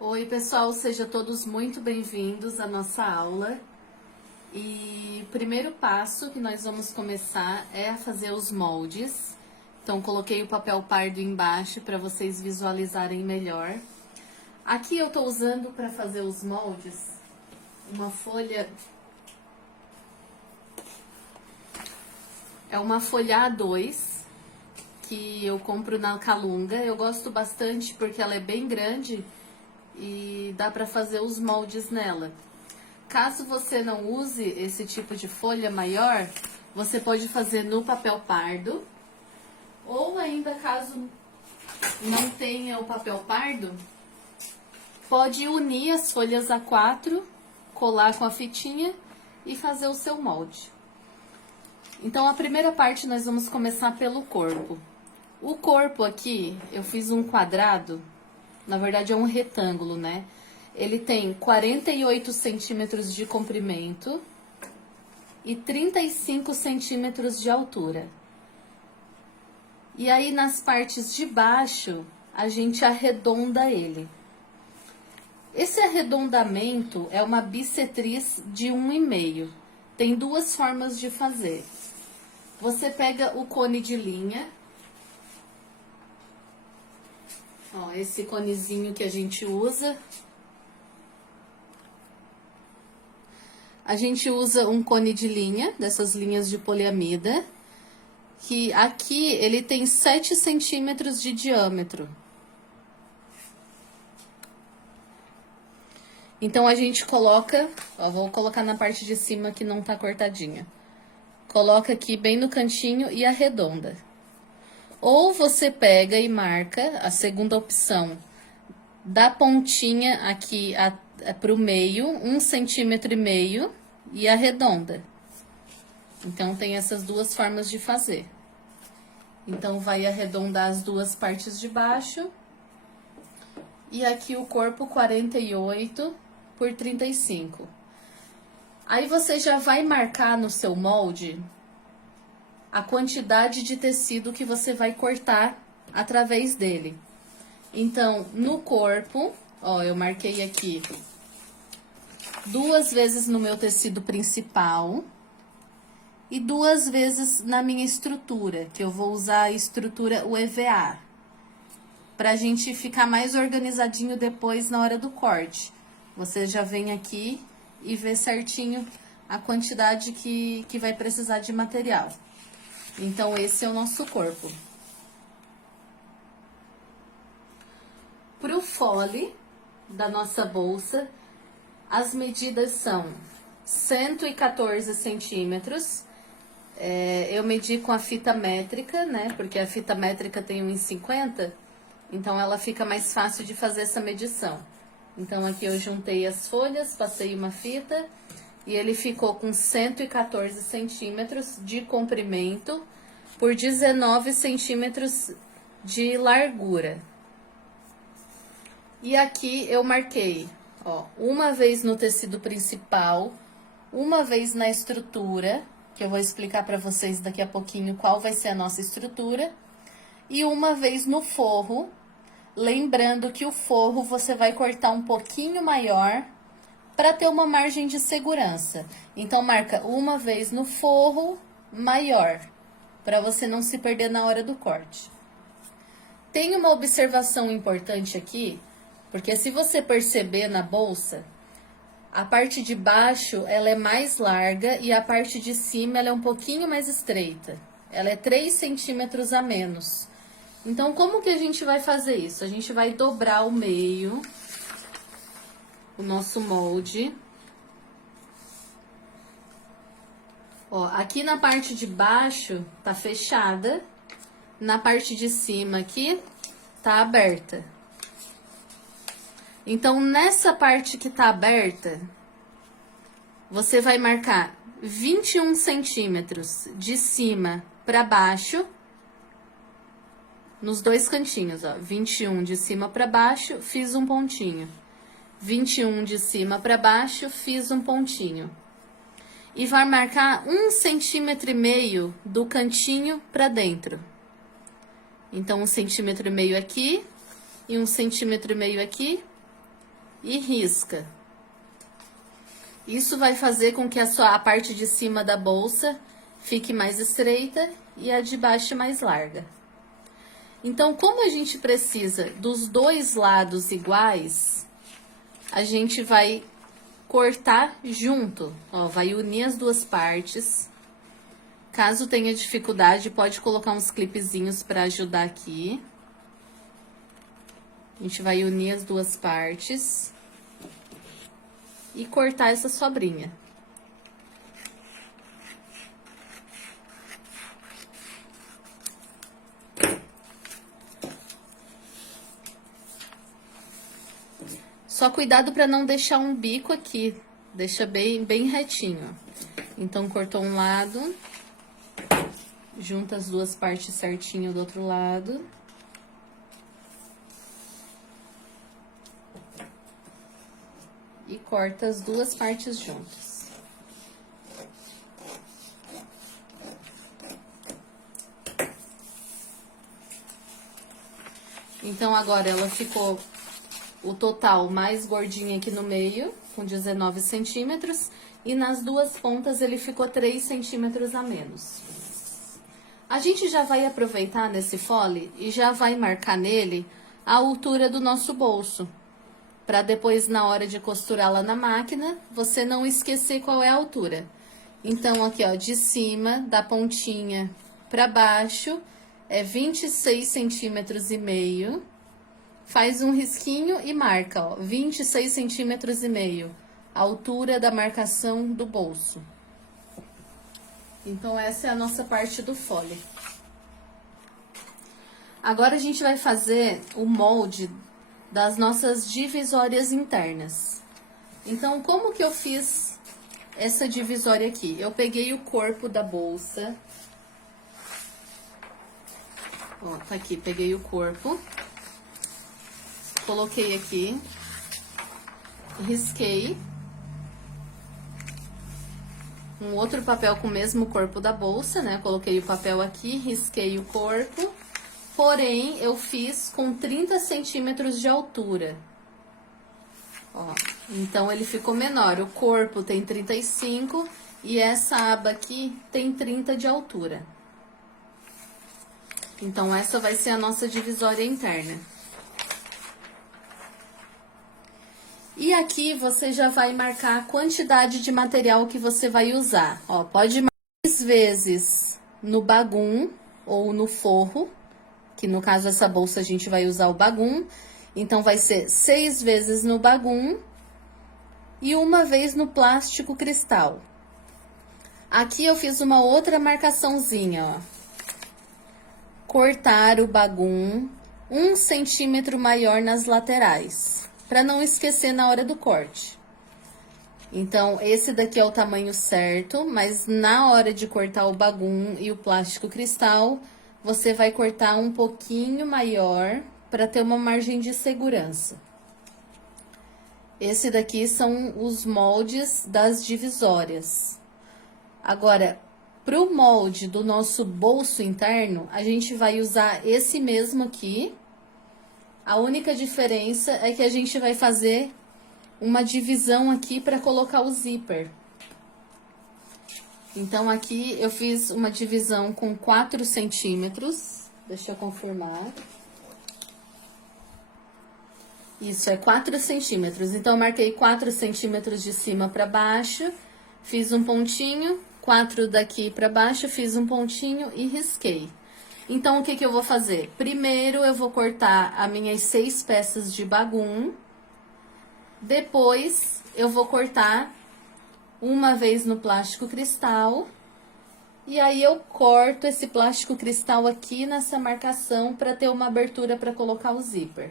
Oi, pessoal, sejam todos muito bem-vindos à nossa aula. E o primeiro passo que nós vamos começar é a fazer os moldes. Então, coloquei o papel pardo embaixo para vocês visualizarem melhor. Aqui eu tô usando para fazer os moldes uma folha... É uma folha A2 que eu compro na Calunga. Eu gosto bastante porque ela é bem grande e dá para fazer os moldes nela. Caso você não use esse tipo de folha maior, você pode fazer no papel pardo, ou ainda caso não tenha o papel pardo, pode unir as folhas A4, colar com a fitinha e fazer o seu molde. Então a primeira parte nós vamos começar pelo corpo. O corpo aqui, eu fiz um quadrado, na verdade é um retângulo, né? Ele tem 48 centímetros de comprimento e 35 centímetros de altura. E aí nas partes de baixo, a gente arredonda ele. Esse arredondamento é uma bissetriz de 1,5. Tem duas formas de fazer. Você pega o cone de linha. Ó, esse conezinho que a gente usa. A gente usa um cone de linha, dessas linhas de poliamida, que aqui ele tem 7 centímetros de diâmetro. Então, a gente coloca, ó, vou colocar na parte de cima que não tá cortadinha. Coloca aqui bem no cantinho e arredonda. Ou você pega e marca, a segunda opção, da pontinha aqui pro meio, 1,5 centímetro e arredonda. Então, tem essas duas formas de fazer. Então, vai arredondar as duas partes de baixo. E aqui o corpo 48 por 35. Aí, você já vai marcar no seu molde a quantidade de tecido que você vai cortar através dele. Então, no corpo, ó, eu marquei aqui 2 vezes no meu tecido principal e 2 vezes na minha estrutura, que eu vou usar a estrutura UEVA, pra gente ficar mais organizadinho depois na hora do corte. Você já vem aqui e vê certinho a quantidade que vai precisar de material. Então, esse é o nosso corpo. Pro fole da nossa bolsa, as medidas são 114 centímetros. Eu medi com a fita métrica, né? Porque a fita métrica tem 1,50, então ela fica mais fácil de fazer essa medição. Então, aqui eu juntei as folhas, passei uma fita e ele ficou com 114 centímetros de comprimento por 19 centímetros de largura. E aqui eu marquei, ó, uma vez no tecido principal, uma vez na estrutura, que eu vou explicar para vocês daqui a pouquinho qual vai ser a nossa estrutura, e uma vez no forro, lembrando que o forro você vai cortar um pouquinho maior para ter uma margem de segurança. Então, marca uma vez no forro maior, para você não se perder na hora do corte. Tem uma observação importante aqui, porque se você perceber na bolsa, a parte de baixo ela é mais larga e a parte de cima ela é um pouquinho mais estreita. Ela é 3 centímetros a menos. Então, como que a gente vai fazer isso? A gente vai dobrar o meio, o nosso molde. Ó, aqui na parte de baixo tá fechada, na parte de cima aqui tá aberta. Então, nessa parte que tá aberta, você vai marcar 21 centímetros de cima para baixo, nos dois cantinhos, ó, 21 de cima para baixo, fiz um pontinho. 21 de cima para baixo, fiz um pontinho. E vai marcar 1,5 centímetro do cantinho para dentro. Então, 1,5 centímetro aqui e 1,5 centímetro aqui. e risca. Isso vai fazer com que a parte de cima da bolsa fique mais estreita e a de baixo mais larga. Então, como a gente precisa dos dois lados iguais, a gente vai cortar junto, ó, vai unir as duas partes. Caso tenha dificuldade, pode colocar uns clipezinhos para ajudar aqui. A gente vai unir as duas partes e cortar essa sobrinha. Só cuidado para não deixar um bico aqui, deixa bem retinho. Então, cortou um lado, junta as duas partes certinho do outro lado. E corta as duas partes juntas. Então, agora ela ficou o total mais gordinho aqui no meio, com 19 centímetros, e nas duas pontas ele ficou 3 centímetros a menos. A gente já vai aproveitar nesse fole e já vai marcar nele a altura do nosso bolso, para depois, na hora de costurar lá na máquina, você não esquecer qual é a altura. Então, aqui, ó, de cima, da pontinha para baixo, é 26 centímetros e meio. Faz um risquinho e marca, ó, 26 centímetros e meio, a altura da marcação do bolso. Então, essa é a nossa parte do fole. Agora, a gente vai fazer o molde das nossas divisórias internas. Então, como que eu fiz essa divisória aqui? Eu peguei o corpo da bolsa. Ó, tá aqui, peguei o corpo. Coloquei aqui. Risquei. Um outro papel com o mesmo corpo da bolsa, né? Coloquei o papel aqui, risquei o corpo. Porém, eu fiz com 30 centímetros de altura. Ó, então, ele ficou menor. O corpo tem 35 e essa aba aqui tem 30 de altura. Então, essa vai ser a nossa divisória interna. E aqui, você já vai marcar a quantidade de material que você vai usar. Ó, pode marcar 6 vezes no bagum ou no forro, que no caso essa bolsa a gente vai usar o bagum, então vai ser 6 vezes no bagum e 1 vez no plástico cristal. Aqui eu fiz uma outra marcaçãozinha, ó. Cortar o bagum 1 centímetro maior nas laterais, para não esquecer na hora do corte. Então, esse daqui é o tamanho certo, mas na hora de cortar o bagum e o plástico cristal, você vai cortar um pouquinho maior para ter uma margem de segurança. Esse daqui são os moldes das divisórias. Agora, para o molde do nosso bolso interno, a gente vai usar esse mesmo aqui. A única diferença é que a gente vai fazer uma divisão aqui para colocar o zíper. Então, aqui eu fiz uma divisão com 4 centímetros. Deixa eu confirmar. Isso, é 4 centímetros. Então, eu marquei 4 centímetros de cima para baixo, fiz um pontinho, 4 daqui para baixo, fiz um pontinho e risquei. Então, o que que eu vou fazer? Primeiro, eu vou cortar as minhas 6 peças de bagum. Depois, eu vou cortar 1 vez no plástico cristal. E aí, eu corto esse plástico cristal aqui nessa marcação para ter uma abertura para colocar o zíper.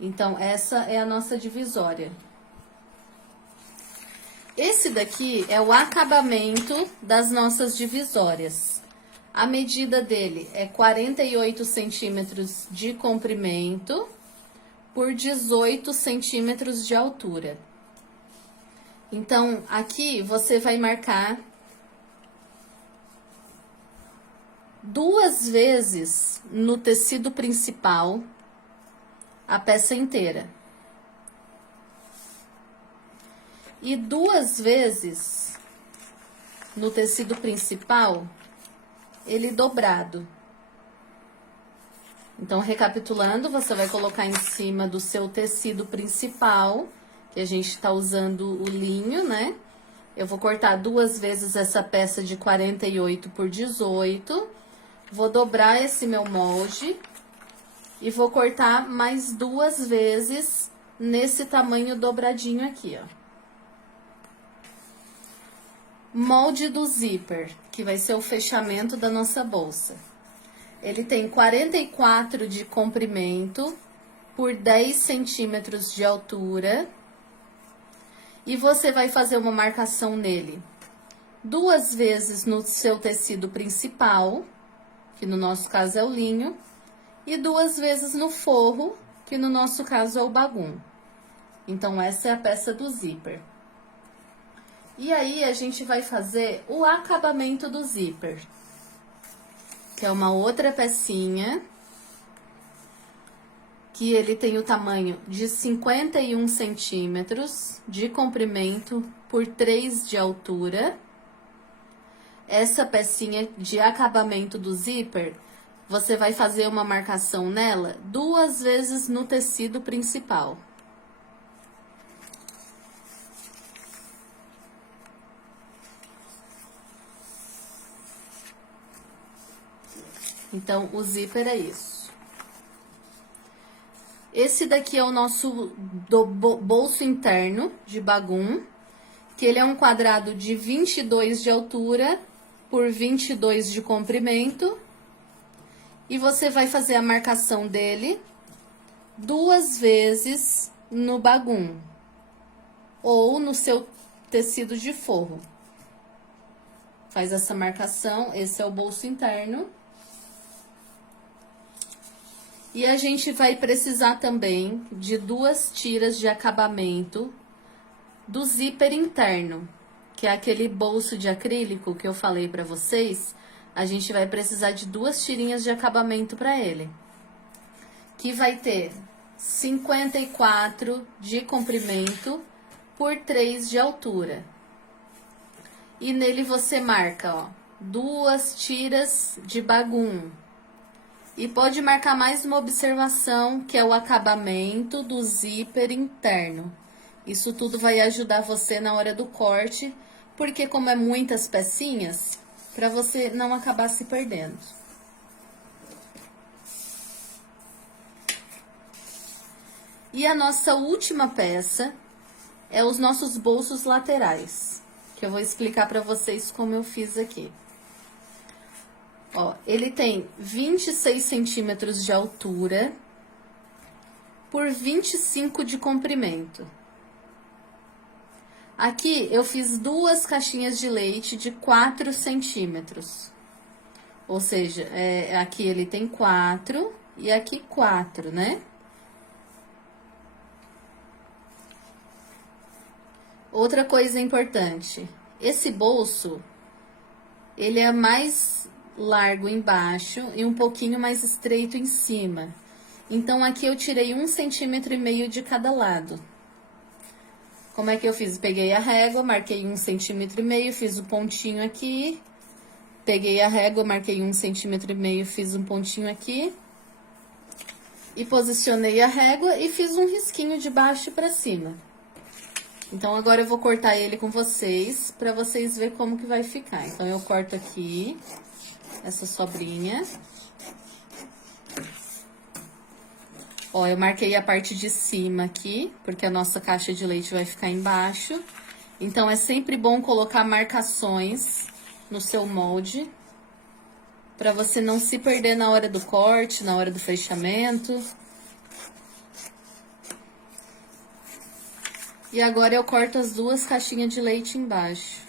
Então, essa é a nossa divisória. Esse daqui é o acabamento das nossas divisórias. A medida dele é 48 centímetros de comprimento por 18 centímetros de altura. Então, aqui você vai marcar 2 vezes no tecido principal a peça inteira. e 2 vezes no tecido principal, ele dobrado. Então, recapitulando, você vai colocar em cima do seu tecido principal, que a gente tá usando o linho, né? Eu vou cortar 2 vezes essa peça de 48 por 18, vou dobrar esse meu molde e vou cortar mais 2 vezes nesse tamanho dobradinho aqui, ó. Molde do zíper, que vai ser o fechamento da nossa bolsa. Ele tem 44 de comprimento por 10 centímetros de altura. E você vai fazer uma marcação nele 2 vezes no seu tecido principal, que no nosso caso é o linho, e 2 vezes no forro, que no nosso caso é o bagum. Então, essa é a peça do zíper. E aí, a gente vai fazer o acabamento do zíper, que é uma outra pecinha, que ele tem o tamanho de 51 centímetros de comprimento por 3 de altura. Essa pecinha de acabamento do zíper, você vai fazer uma marcação nela 2 vezes no tecido principal. Então, o zíper é isso. Esse daqui é o nosso bolso interno de bagum, que ele é um quadrado de 22 de altura por 22 de comprimento. E você vai fazer a marcação dele 2 vezes no bagum, ou no seu tecido de forro. Faz essa marcação, esse é o bolso interno. E a gente vai precisar também de 2 tiras de acabamento do zíper interno, que é aquele bolso de acrílico que eu falei pra vocês. A gente vai precisar de 2 tirinhas de acabamento pra ele, que vai ter 54 de comprimento por 3 de altura. E nele você marca, ó, 2 tiras de bagum. E pode marcar mais uma observação, que é o acabamento do zíper interno. Isso tudo vai ajudar você na hora do corte, porque como é muitas pecinhas, para você não acabar se perdendo. E a nossa última peça é os nossos bolsos laterais, que eu vou explicar para vocês como eu fiz aqui. Ó, ele tem 26 centímetros de altura por 25 de comprimento. Aqui eu fiz 2 caixinhas de leite de 4 centímetros. Ou seja, aqui ele tem 4 e aqui 4, né? Outra coisa importante, esse bolso, ele é mais largo embaixo e um pouquinho mais estreito em cima. Então, aqui eu tirei 1,5 centímetros de cada lado. Como é que eu fiz? Peguei a régua, marquei 1,5 centímetros, fiz o pontinho aqui. Peguei a régua, marquei 1,5 centímetros, fiz um pontinho aqui. E posicionei a régua e fiz um risquinho de baixo pra cima. Então, agora eu vou cortar ele com vocês, pra vocês verem como que vai ficar. Então, eu corto aqui essa sobrinha. Ó, eu marquei a parte de cima aqui, porque a nossa caixa de leite vai ficar embaixo. Então, é sempre bom colocar marcações no seu molde, pra você não se perder na hora do corte, na hora do fechamento. E agora eu corto as 2 caixinhas de leite embaixo.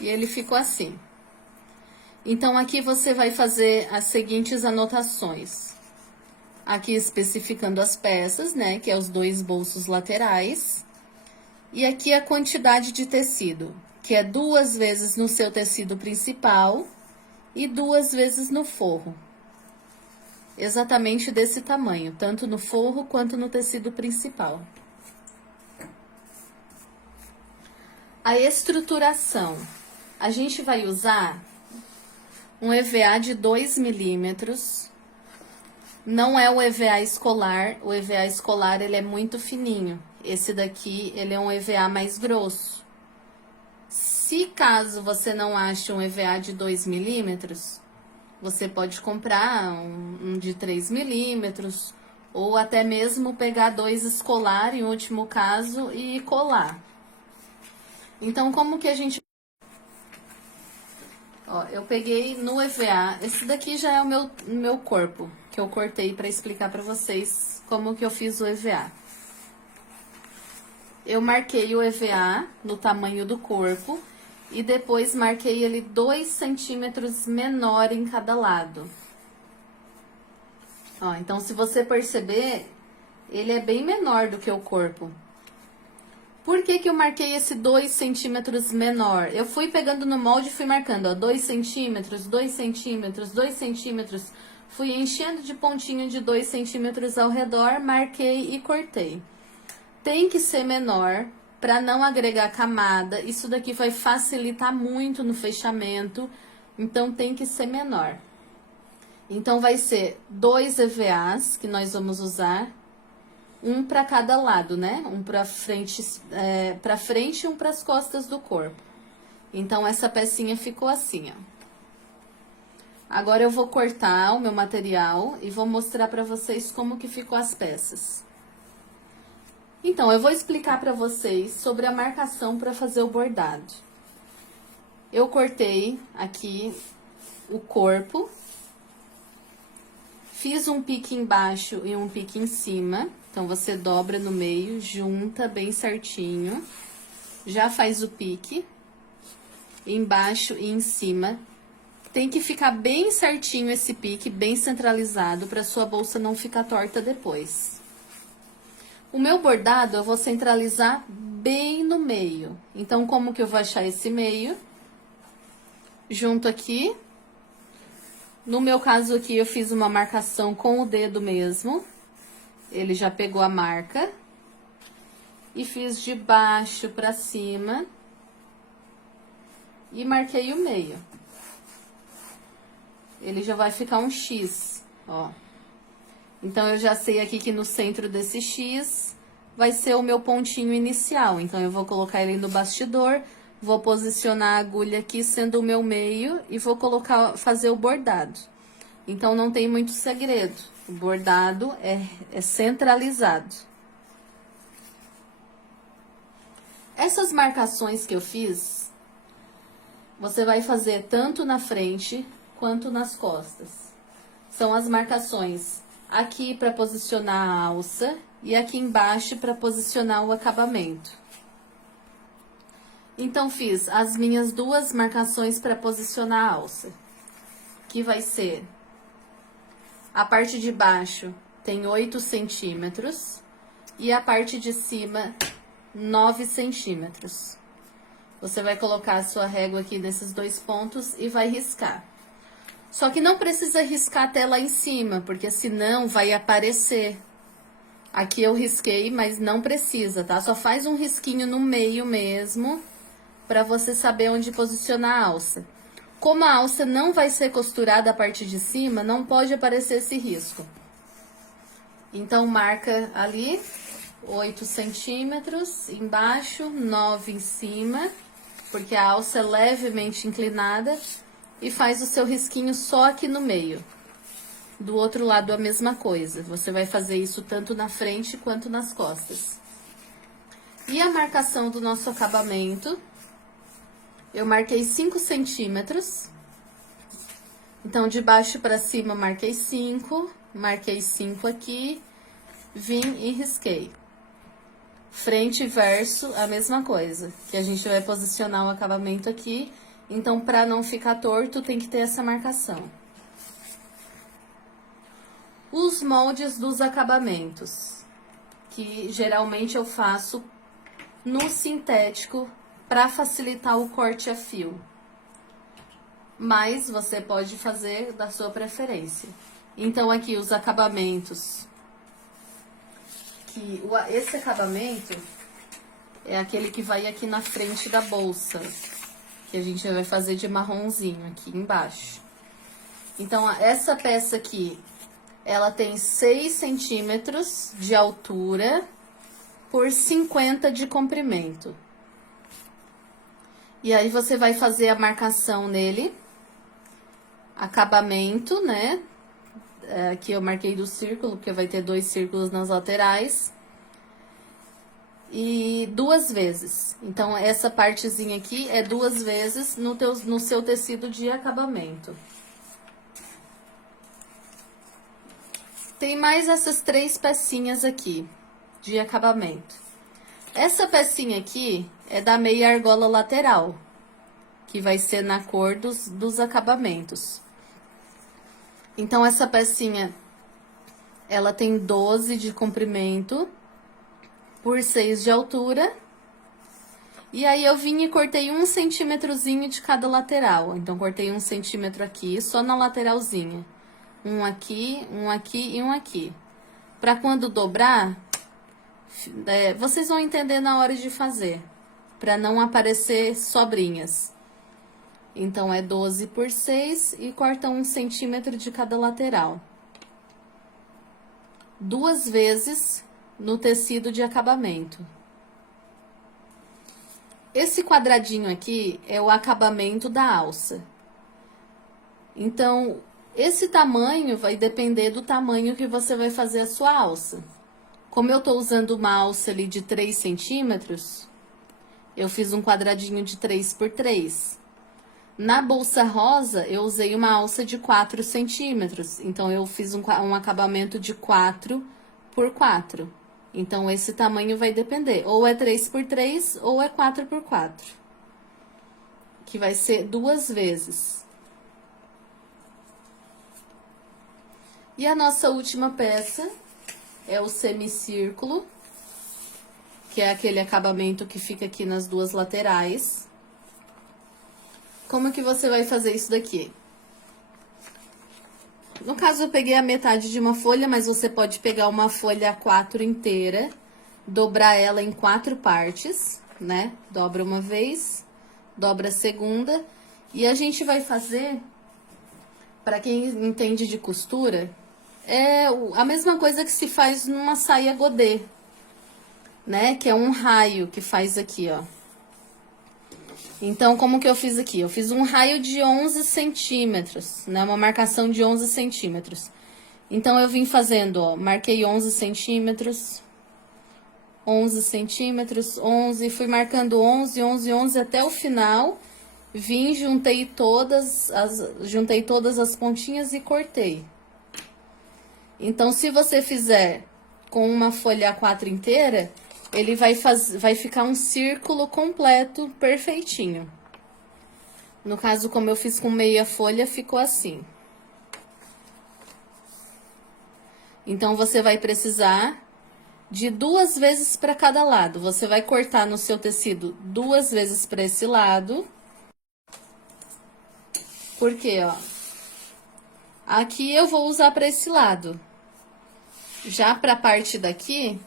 E ele ficou assim. Então, aqui você vai fazer as seguintes anotações. Aqui especificando as peças, né, que é os 2 bolsos laterais. E aqui a quantidade de tecido, que é 2 vezes no seu tecido principal e 2 vezes no forro. Exatamente desse tamanho, tanto no forro quanto no tecido principal. A estruturação. A gente vai usar um EVA de 2 milímetros. Não é o EVA escolar. O EVA escolar, ele é muito fininho. Esse daqui, ele é um EVA mais grosso. Se caso você não ache um EVA de 2 milímetros, você pode comprar um de 3 milímetros, ou até mesmo pegar 2 escolar, em último caso, e colar. Então, como que a gente... Ó, eu peguei no EVA, esse daqui já é o meu corpo, que eu cortei para explicar para vocês como que eu fiz o EVA. Eu marquei o EVA no tamanho do corpo e depois marquei ele 2 centímetros menor em cada lado. Ó, então, se você perceber, ele é bem menor do que o corpo. Por que que eu marquei esse 2 centímetros menor? Eu fui pegando no molde e fui marcando, ó, 2 centímetros, 2 centímetros, 2 centímetros. Fui enchendo de pontinho de 2 centímetros ao redor, marquei e cortei. Tem que ser menor para não agregar camada. Isso daqui vai facilitar muito no fechamento, então tem que ser menor. Então, vai ser 2 EVAs que nós vamos usar, um para cada lado, né? Um para frente e um para as costas do corpo. Então, essa pecinha ficou assim, ó. Agora, eu vou cortar o meu material e vou mostrar para vocês como que ficou as peças. Então, eu vou explicar para vocês sobre a marcação para fazer o bordado. Eu cortei aqui o corpo, fiz um pique embaixo e um pique em cima. Então, você dobra no meio, junta bem certinho. Já faz o pique, embaixo e em cima. Tem que ficar bem certinho esse pique, bem centralizado, para sua bolsa não ficar torta depois. O meu bordado, eu vou centralizar bem no meio. Então, como que eu vou achar esse meio? Junto aqui. No meu caso aqui, eu fiz uma marcação com o dedo mesmo. Ele já pegou a marca. E fiz de baixo pra cima. E marquei o meio. Ele já vai ficar um X, ó. Então, eu já sei aqui que no centro desse X vai ser o meu pontinho inicial. Então, eu vou colocar ele no bastidor, vou posicionar a agulha aqui sendo o meu meio e vou fazer o bordado. Então, não tem muito segredo. O bordado é centralizado. Essas marcações que eu fiz, você vai fazer tanto na frente quanto nas costas. São as marcações aqui para posicionar a alça e aqui embaixo para posicionar o acabamento. Então, fiz as minhas 2 marcações para posicionar a alça, que vai ser a parte de baixo tem 8 centímetros e a parte de cima 9 centímetros. Você vai colocar a sua régua aqui nesses 2 pontos e vai riscar. Só que não precisa riscar até lá em cima, porque senão vai aparecer. Aqui eu risquei, mas não precisa, tá? Só faz um risquinho no meio mesmo, pra você saber onde posicionar a alça. Como a alça não vai ser costurada a parte de cima, não pode aparecer esse risco. Então, marca ali 8 centímetros embaixo, 9 em cima, porque a alça é levemente inclinada. E faz o seu risquinho só aqui no meio. Do outro lado, a mesma coisa. Você vai fazer isso tanto na frente quanto nas costas. E a marcação do nosso acabamento, eu marquei 5 centímetros. Então, de baixo para cima, marquei 5. Marquei 5 aqui. Vim e risquei. Frente e verso, a mesma coisa. Que a gente vai posicionar o acabamento aqui. Então, para não ficar torto, tem que ter essa marcação. Os moldes dos acabamentos, que geralmente eu faço no sintético para facilitar o corte a fio. Mas você pode fazer da sua preferência. Então, aqui os acabamentos. Esse acabamento é aquele que vai aqui na frente da bolsa, que a gente vai fazer de marronzinho aqui embaixo. Então, essa peça aqui, ela tem 6 centímetros de altura por 50 de comprimento. E aí, você vai fazer a marcação nele, acabamento, né? Aqui eu marquei do círculo, porque vai ter 2 círculos nas laterais. E 2 vezes. Então, essa partezinha aqui é 2 vezes no seu tecido de acabamento. Tem mais essas 3 pecinhas aqui de acabamento. Essa pecinha aqui é da meia argola lateral, que vai ser na cor dos acabamentos. Então, essa pecinha, ela tem 12 de comprimento por 6 de altura. E aí, eu vim e cortei 1 centímetrozinho de cada lateral. Então, cortei 1 centímetro aqui, só na lateralzinha. Um aqui e um aqui. Pra quando dobrar, vocês vão entender na hora de fazer. Pra não aparecer sobrinhas. Então, é 12 por 6 e corta 1 centímetro de cada lateral. 2 vezes no tecido de acabamento. Esse quadradinho aqui é o acabamento da alça. Então, esse tamanho vai depender do tamanho que você vai fazer a sua alça. Como eu tô usando uma alça ali de 3 centímetros, eu fiz um quadradinho de 3 por 3. Na bolsa rosa, eu usei uma alça de 4 centímetros. Então, eu fiz um acabamento de 4 por 4. Então, esse tamanho vai depender. Ou é 3 por 3 ou é 4 por 4. Que vai ser 2 vezes. E a nossa última peça é o semicírculo, que é aquele acabamento que fica aqui nas 2 laterais. Como que você vai fazer isso daqui? No caso, eu peguei a metade de uma folha, mas você pode pegar uma folha A4 inteira, dobrar ela em 4 partes, né? Dobra uma vez, dobra a segunda. E a gente vai fazer, para quem entende de costura, é a mesma coisa que se faz numa saia godê, né? Que é um raio que faz aqui, ó. Então, como que eu fiz aqui? Eu fiz um raio de 11 centímetros, né? Uma marcação de 11 centímetros. Então, eu vim fazendo, ó, marquei 11 centímetros, 11 centímetros, 11, fui marcando 11, 11, 11 até o final. Vim, juntei todas as pontinhas e cortei. Então, se você fizer com uma folha A4 inteira, ele vai ficar um círculo completo, perfeitinho. No caso, como eu fiz com meia folha, ficou assim. Então, você vai precisar de 2 vezes para cada lado. Você vai cortar no seu tecido 2 vezes para esse lado. Porque, ó, aqui eu vou usar para esse lado. Já para a parte daqui,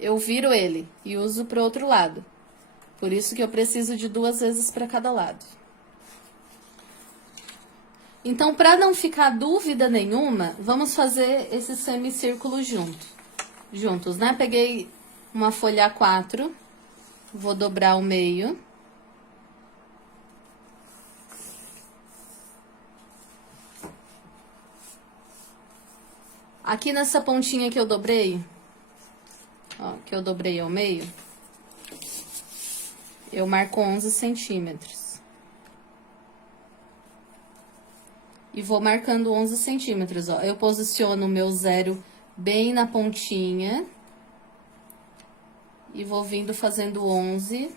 eu viro ele e uso para o outro lado. Por isso que eu preciso de 2 vezes para cada lado. Então, para não ficar dúvida nenhuma, vamos fazer esse semicírculo juntos, né? Peguei uma folha A4, vou dobrar o meio. Aqui nessa pontinha que eu dobrei, ó, que eu dobrei ao meio, eu marco 11 centímetros. E vou marcando 11 centímetros, ó. Eu posiciono o meu zero bem na pontinha. E vou vindo fazendo 11.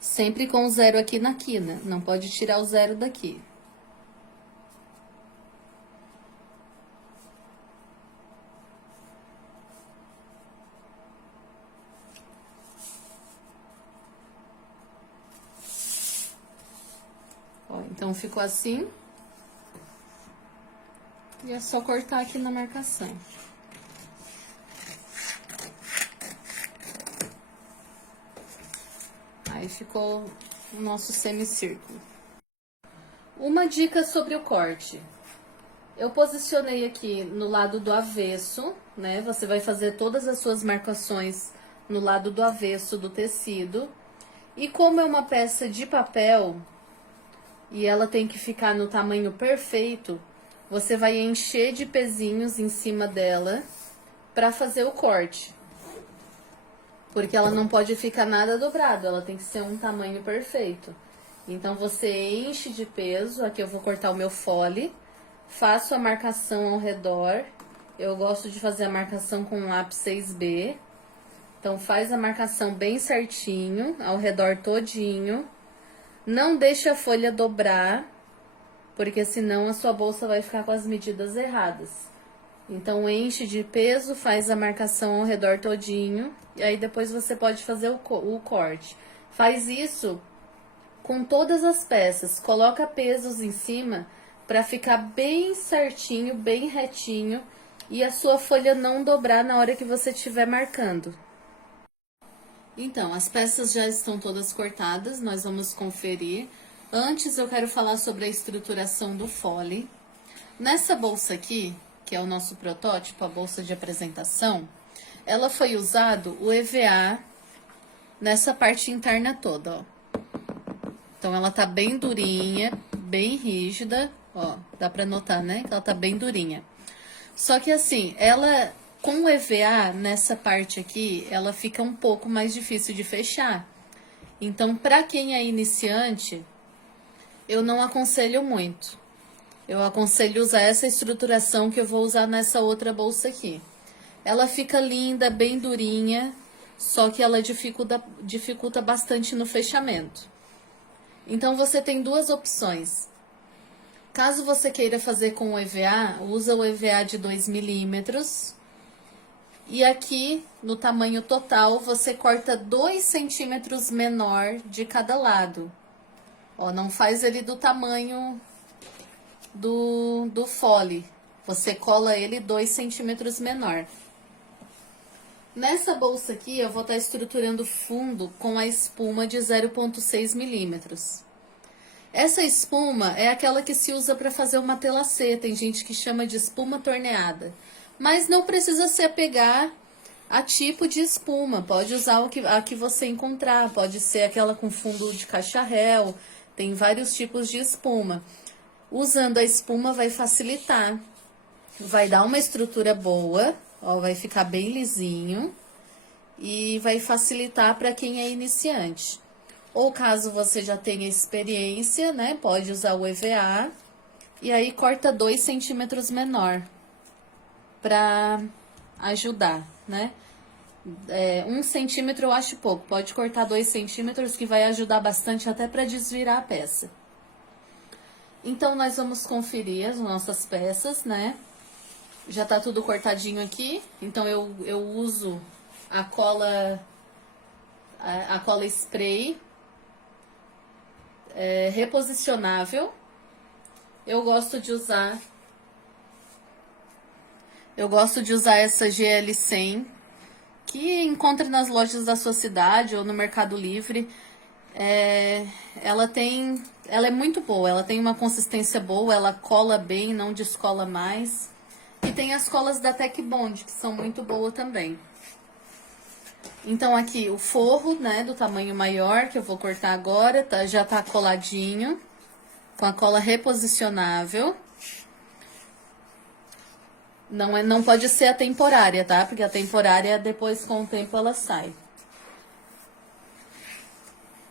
Sempre com o zero aqui na quina, não pode tirar o zero daqui. Então, ficou assim. E é só cortar aqui na marcação. Aí ficou o nosso semicírculo. Uma dica sobre o corte. Eu posicionei aqui no lado do avesso, né? Você vai fazer todas as suas marcações no lado do avesso do tecido. E como é uma peça de papel e ela tem que ficar no tamanho perfeito, você vai encher de pezinhos em cima dela para fazer o corte. Porque ela não pode ficar nada dobrado, ela tem que ser um tamanho perfeito. Então, você enche de peso, aqui eu vou cortar o meu fole, faço a marcação ao redor. Eu gosto de fazer a marcação com lápis 6B. Então, faz a marcação bem certinho, ao redor todinho. Não deixa a folha dobrar, porque senão a sua bolsa vai ficar com as medidas erradas. Então, enche de peso, faz a marcação ao redor todinho, e aí depois você pode fazer o corte. Faz isso com todas as peças, coloca pesos em cima para ficar bem certinho, bem retinho, e a sua folha não dobrar na hora que você estiver marcando. Então, as peças já estão todas cortadas, nós vamos conferir. Antes eu quero falar sobre a estruturação do fole. Nessa bolsa aqui, que é o nosso protótipo, a bolsa de apresentação, ela foi usado o EVA nessa parte interna toda, ó. Então, ela tá bem durinha, bem rígida, ó, dá pra notar, né, que ela tá bem durinha. Só que assim, ela, com o EVA, nessa parte aqui, ela fica um pouco mais difícil de fechar. Então, pra quem é iniciante, eu não aconselho muito. Eu aconselho usar essa estruturação que eu vou usar nessa outra bolsa aqui. Ela fica linda, bem durinha, só que ela dificulta bastante no fechamento. Então, você tem duas opções. Caso você queira fazer com o EVA, usa o EVA de 2 milímetros. E aqui, no tamanho total, você corta 2 centímetros menor de cada lado. Ó, não faz ele do tamanho do fole. Você cola ele 2 centímetros menor. Nessa bolsa aqui, eu vou estar estruturando o fundo com a espuma de 0,6 milímetros. Essa espuma é aquela que se usa para fazer uma telacê, tem gente que chama de espuma torneada. Mas não precisa se apegar a tipo de espuma, pode usar a que você encontrar, pode ser aquela com fundo de cacharel, tem vários tipos de espuma. Usando a espuma vai facilitar, vai dar uma estrutura boa, ó, vai ficar bem lisinho e vai facilitar para quem é iniciante. Ou caso você já tenha experiência, né, pode usar o EVA e aí corta 2 centímetros menor para ajudar, né? 1 centímetro eu acho pouco, pode cortar 2 centímetros que vai ajudar bastante até para desvirar a peça. Então, nós vamos conferir as nossas peças, né? Já tá tudo cortadinho aqui, então eu uso a cola spray reposicionável. Eu gosto de usar essa GL100, que encontra nas lojas da sua cidade ou no Mercado Livre. Ela é muito boa, ela tem uma consistência boa, ela cola bem, não descola mais. E tem as colas da Tec Bond, que são muito boas também. Então, aqui o forro, né, do tamanho maior, que eu vou cortar agora, já tá coladinho, com a cola reposicionável. Não pode ser a temporária, tá? Porque a temporária, depois, com o tempo, ela sai.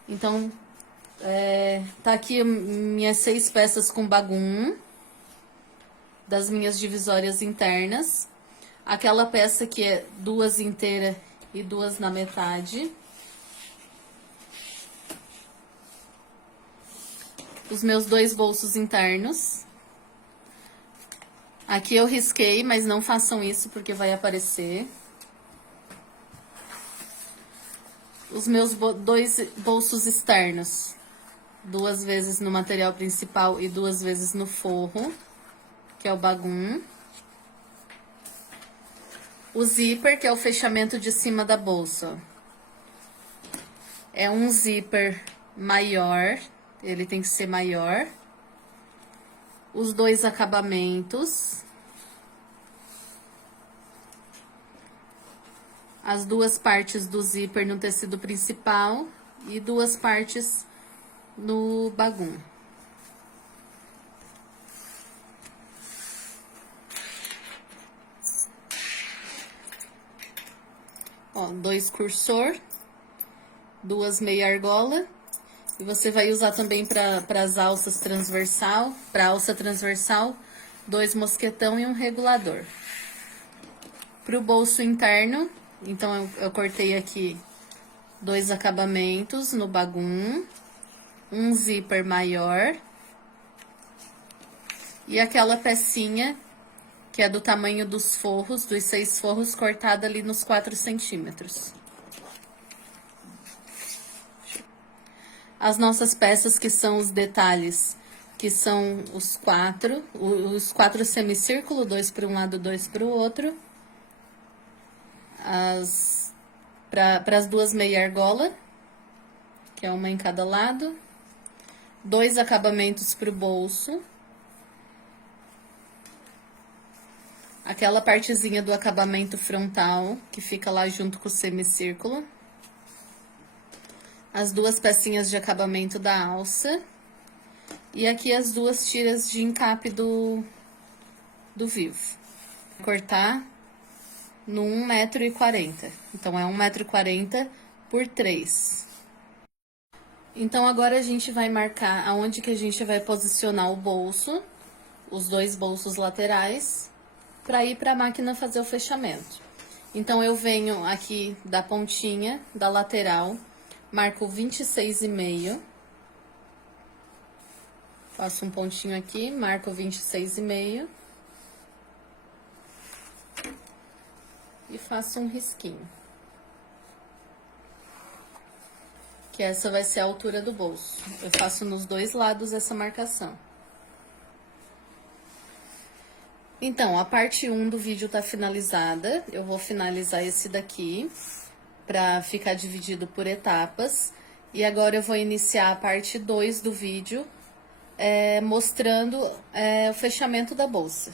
Então, tá aqui minhas 6 peças com bagum, das minhas divisórias internas. Aquela peça que é 2 inteiras e 2 na metade. Os meus 2 bolsos internos. Aqui eu risquei, mas não façam isso porque vai aparecer. Os meus 2 bolsos externos 2 vezes no material principal e 2 vezes no forro, que é o bagum. O zíper, que é o fechamento de cima da bolsa. É um zíper maior, ele tem que ser maior. Os 2 acabamentos. As 2 partes do zíper no tecido principal e 2 partes no bagum. Ó, 2 cursor, 2 meia argola, e você vai usar também para as alças transversal, para alça transversal, 2 mosquetão e um regulador. Para o bolso interno, então eu cortei aqui 2 acabamentos no bagum, um zíper maior e aquela pecinha que é do tamanho dos forros, dos 6 forros, cortada ali nos 4 centímetros. As nossas peças, que são os detalhes, que são os 4 semicírculos, 2 para um lado, 2 para o outro. Para as 2 meia argola, que é uma em cada lado. 2 acabamentos para o bolso. Aquela partezinha do acabamento frontal, que fica lá junto com o semicírculo. As 2 pecinhas de acabamento da alça. E aqui as 2 tiras de encape do vivo. Cortar no 1,40 m. Então, é 1,40 m por 3. Então, agora a gente vai marcar aonde que a gente vai posicionar o bolso, os 2 bolsos laterais, para ir para a máquina fazer o fechamento. Então, eu venho aqui da pontinha, da lateral, marco 26,5. Faço um pontinho aqui, marco 26,5. E faço um risquinho. Que essa vai ser a altura do bolso. Eu faço nos 2 lados essa marcação. Então, a parte 1 do vídeo tá finalizada. Eu vou finalizar esse daqui, pra ficar dividido por etapas. E agora eu vou iniciar a parte 2 do vídeo, mostrando o fechamento da bolsa.